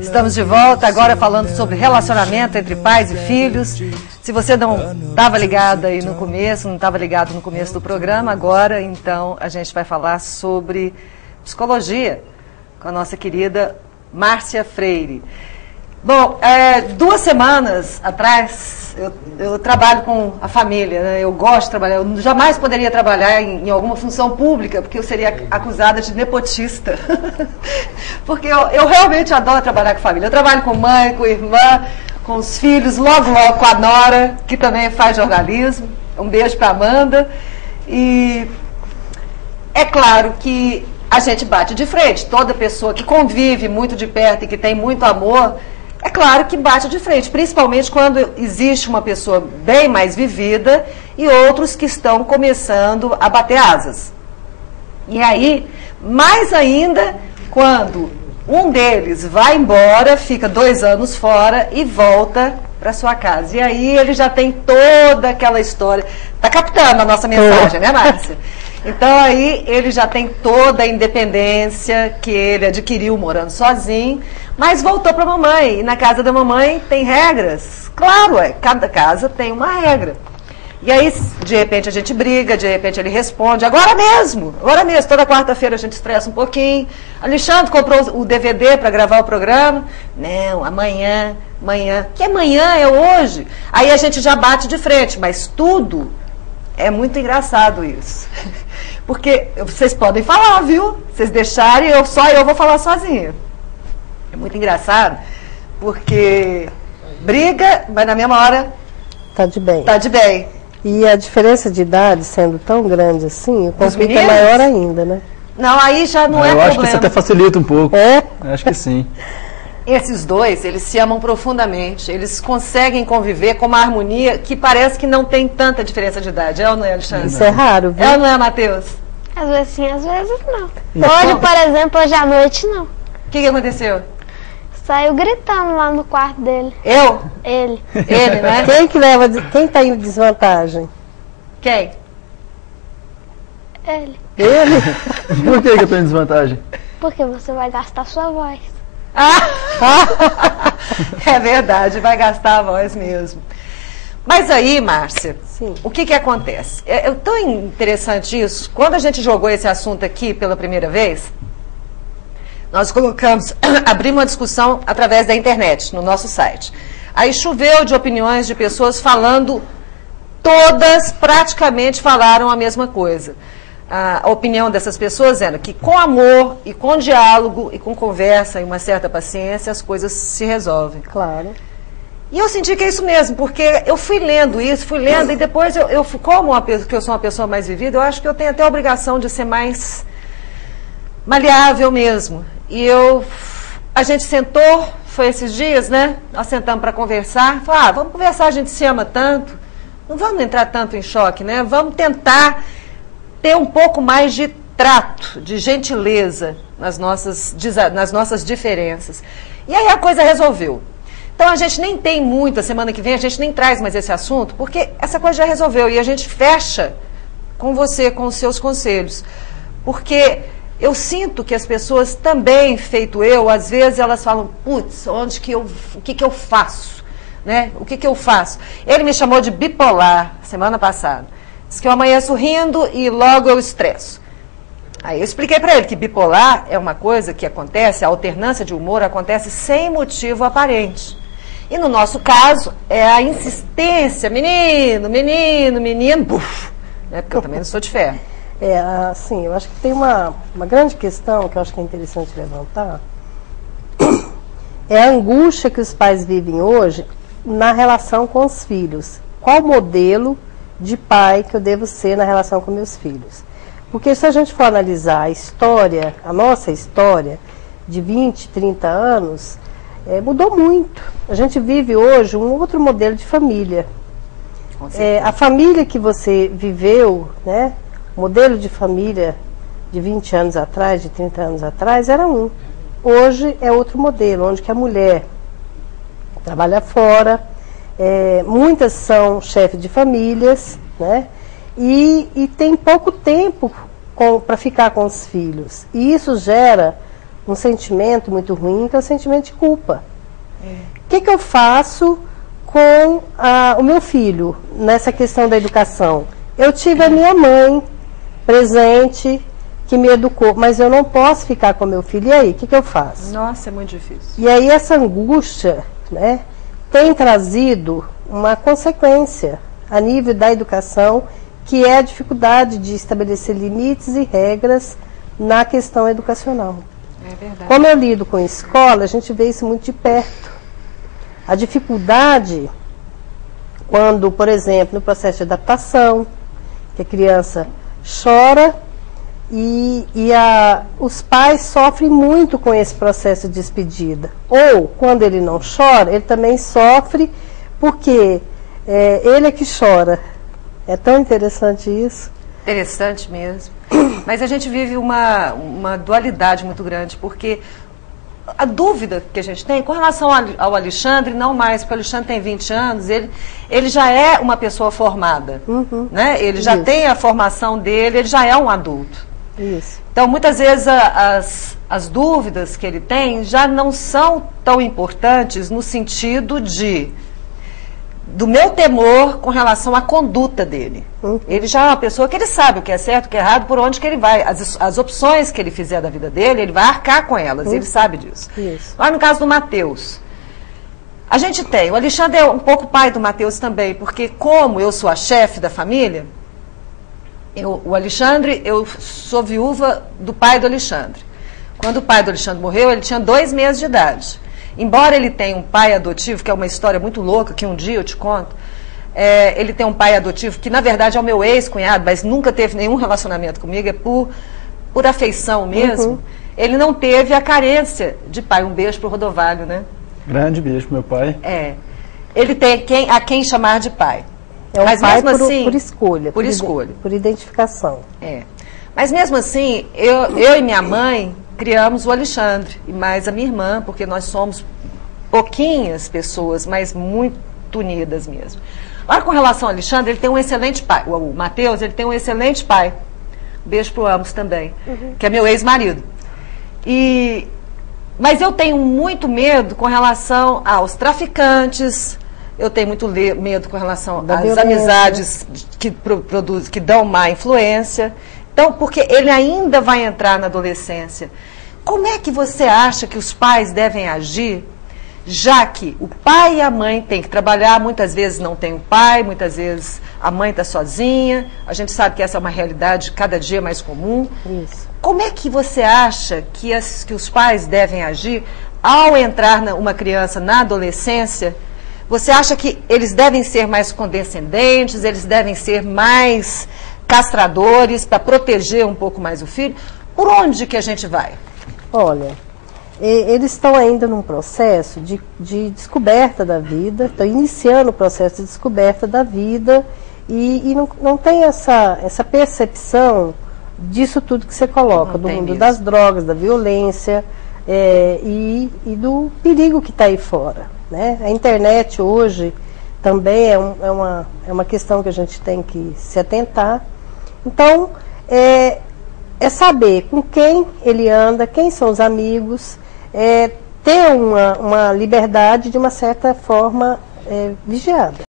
Estamos de volta agora falando sobre relacionamento entre pais e filhos. Se você não estava ligado aí no começo, não estava ligado no começo do programa, agora então a gente vai falar sobre psicologia com a nossa querida Márcia Freire. Bom, 2 semanas atrás eu trabalho com a família, né? Eu gosto de trabalhar, eu jamais poderia trabalhar em alguma função pública, porque eu seria acusada de nepotista. Porque eu realmente adoro trabalhar com família. Eu trabalho com mãe, com irmã, com os filhos, logo com a Nora, que também faz jornalismo. Um beijo para Amanda. E é claro que a gente bate de frente. Toda pessoa que convive muito de perto e que tem muito amor, é claro que bate de frente, principalmente quando existe uma pessoa bem mais vivida e outros que estão começando a bater asas. E aí, mais ainda, quando um deles vai embora, fica 2 anos fora e volta para sua casa. E aí ele já tem toda aquela história. Está captando a nossa mensagem, né, Márcia? Então aí ele já tem toda a independência que ele adquiriu morando sozinho, mas voltou para a mamãe. E na casa da mamãe tem regras. Claro, cada casa tem uma regra. E aí, de repente, a gente briga, de repente ele responde, agora mesmo, toda quarta-feira a gente estressa um pouquinho. Alexandre comprou o DVD para gravar o programa. Não, amanhã, que amanhã é hoje. Aí a gente já bate de frente, mas tudo é muito engraçado isso. Porque vocês podem falar, viu? Vocês deixarem, eu vou falar sozinha. É muito engraçado, porque briga, mas na mesma hora tá de bem. Tá de bem. E a diferença de idade sendo tão grande assim, o conflito é maior ainda, né? Não, aí já não é problema. Eu acho que isso até facilita um pouco. É? Eu acho que sim. Esses dois, eles se amam profundamente, eles conseguem conviver com uma harmonia que parece que não tem tanta diferença de idade. É ou não é, Alexandre? Isso é raro, viu? É ou não é, Matheus? Às vezes sim, às vezes não. Hoje, por exemplo, hoje à noite, não. O que aconteceu? Saiu gritando lá no quarto dele. Eu? Ele. Ele, né? Quem tá em desvantagem? Quem? Ele. Ele? Por que eu tô em desvantagem? Porque você vai gastar sua voz. É verdade, vai gastar a voz mesmo. Mas aí, Márcia, Sim. o que acontece? É tão interessante isso. Quando a gente jogou esse assunto aqui pela primeira vez, nós abrimos uma discussão através da internet, no nosso site. Aí choveu de opiniões de pessoas falando, todas praticamente falaram a mesma coisa. A opinião dessas pessoas era que com amor e com diálogo e com conversa e uma certa paciência as coisas se resolvem. Claro. E eu senti que é isso mesmo, porque eu fui lendo isso, e depois que eu sou uma pessoa mais vivida, eu acho que eu tenho até a obrigação de ser mais maleável mesmo. E a gente sentou, foi esses dias, né? Nós sentamos para conversar, falamos, vamos conversar, a gente se ama tanto, não vamos entrar tanto em choque, né? Vamos tentar ter um pouco mais de trato, de gentileza nas nossas diferenças. E aí a coisa resolveu. Então a gente nem tem muito, a semana que vem a gente nem traz mais esse assunto, porque essa coisa já resolveu e a gente fecha com você, com os seus conselhos. Porque eu sinto que as pessoas também, feito eu, às vezes elas falam, putz, o que eu faço? Né? O que eu faço? Ele me chamou de bipolar semana passada. Diz que eu amanheço rindo e logo eu estresso. Aí eu expliquei para ele que bipolar é uma coisa que acontece, a alternância de humor acontece sem motivo aparente. E no nosso caso, é a insistência, menino, buf, né? Porque eu também não sou de ferro. Assim, eu acho que tem uma grande questão que eu acho que é interessante levantar. É a angústia que os pais vivem hoje na relação com os filhos. Qual modelo de pai que eu devo ser na relação com meus filhos? Porque se a gente for analisar a história, a nossa história de 20, 30 anos, mudou muito. A gente vive hoje um outro modelo de família. A família que você viveu, né, o modelo de família de 20 anos atrás, de 30 anos atrás, era um. Hoje é outro modelo, onde que a mulher trabalha fora, muitas são chefes de famílias, né? E tem pouco tempo para ficar com os filhos. E isso gera um sentimento muito ruim, que é o sentimento de culpa. O que eu faço com o meu filho nessa questão da educação? Eu tive a minha mãe presente, que me educou, mas eu não posso ficar com meu filho. E aí, o que eu faço? Nossa, é muito difícil. E aí essa angústia, né, tem trazido uma consequência a nível da educação, que é a dificuldade de estabelecer limites e regras na questão educacional. É verdade. Como eu lido com escola, a gente vê isso muito de perto. A dificuldade quando, por exemplo, no processo de adaptação, que a criança chora os pais sofrem muito com esse processo de despedida. Ou, quando ele não chora, ele também sofre porque ele é que chora. É tão interessante isso. Interessante mesmo. Mas a gente vive uma dualidade muito grande, porque a dúvida que a gente tem com relação ao Alexandre, não mais, porque o Alexandre tem 20 anos, ele já é uma pessoa formada, né? Ele já tem a formação dele, ele já é um adulto. Isso. Então, muitas vezes, as dúvidas que ele tem já não são tão importantes no sentido do meu temor com relação à conduta dele. Ele já é uma pessoa que ele sabe o que é certo, o que é errado, por onde que ele vai. As opções que ele fizer da vida dele, ele vai arcar com elas, ele sabe disso. Isso. Lá no caso do Matheus, a gente tem, o Alexandre é um pouco pai do Matheus também, porque como eu sou a chefe da família, o Alexandre, eu sou viúva do pai do Alexandre. Quando o pai do Alexandre morreu, ele tinha 2 meses de idade. Embora ele tenha um pai adotivo, que é uma história muito louca, que um dia eu te conto, ele tem um pai adotivo, que na verdade é o meu ex-cunhado, mas nunca teve nenhum relacionamento comigo, é por afeição mesmo. Ele não teve a carência de pai. Um beijo pro Rodovalho, né? Grande beijo pro meu pai. Ele tem a quem chamar de pai. É um mas pai mesmo assim, por escolha. Por escolha. Por identificação. Mas mesmo assim, eu e minha mãe criamos o Alexandre, e mais a minha irmã, porque nós somos pouquinhas pessoas, mas muito unidas mesmo. Agora, com relação ao Alexandre, ele tem um excelente pai. O Matheus, ele tem um excelente pai. Beijo pro ambos também, que é meu ex-marido. Mas eu tenho muito medo com relação aos traficantes, eu tenho muito medo com relação às amizades que dão má influência. Então, porque ele ainda vai entrar na adolescência. Como é que você acha que os pais devem agir, já que o pai e a mãe têm que trabalhar, muitas vezes não tem o pai, muitas vezes a mãe está sozinha, a gente sabe que essa é uma realidade cada dia mais comum. Isso. Como é que você acha que os pais devem agir ao entrar uma criança na adolescência? Você acha que eles devem ser mais condescendentes, eles devem ser mais castradores para proteger um pouco mais o filho? Por onde que a gente vai? Olha, eles estão ainda num processo de descoberta da vida, estão iniciando o processo de descoberta da vida e não tem essa percepção disso tudo que você coloca, do mundo das drogas, da violência e do perigo que está aí fora, né? A internet hoje também é uma questão que a gente tem que se atentar. Então, é saber com quem ele anda, quem são os amigos, ter uma liberdade de uma certa forma vigiada.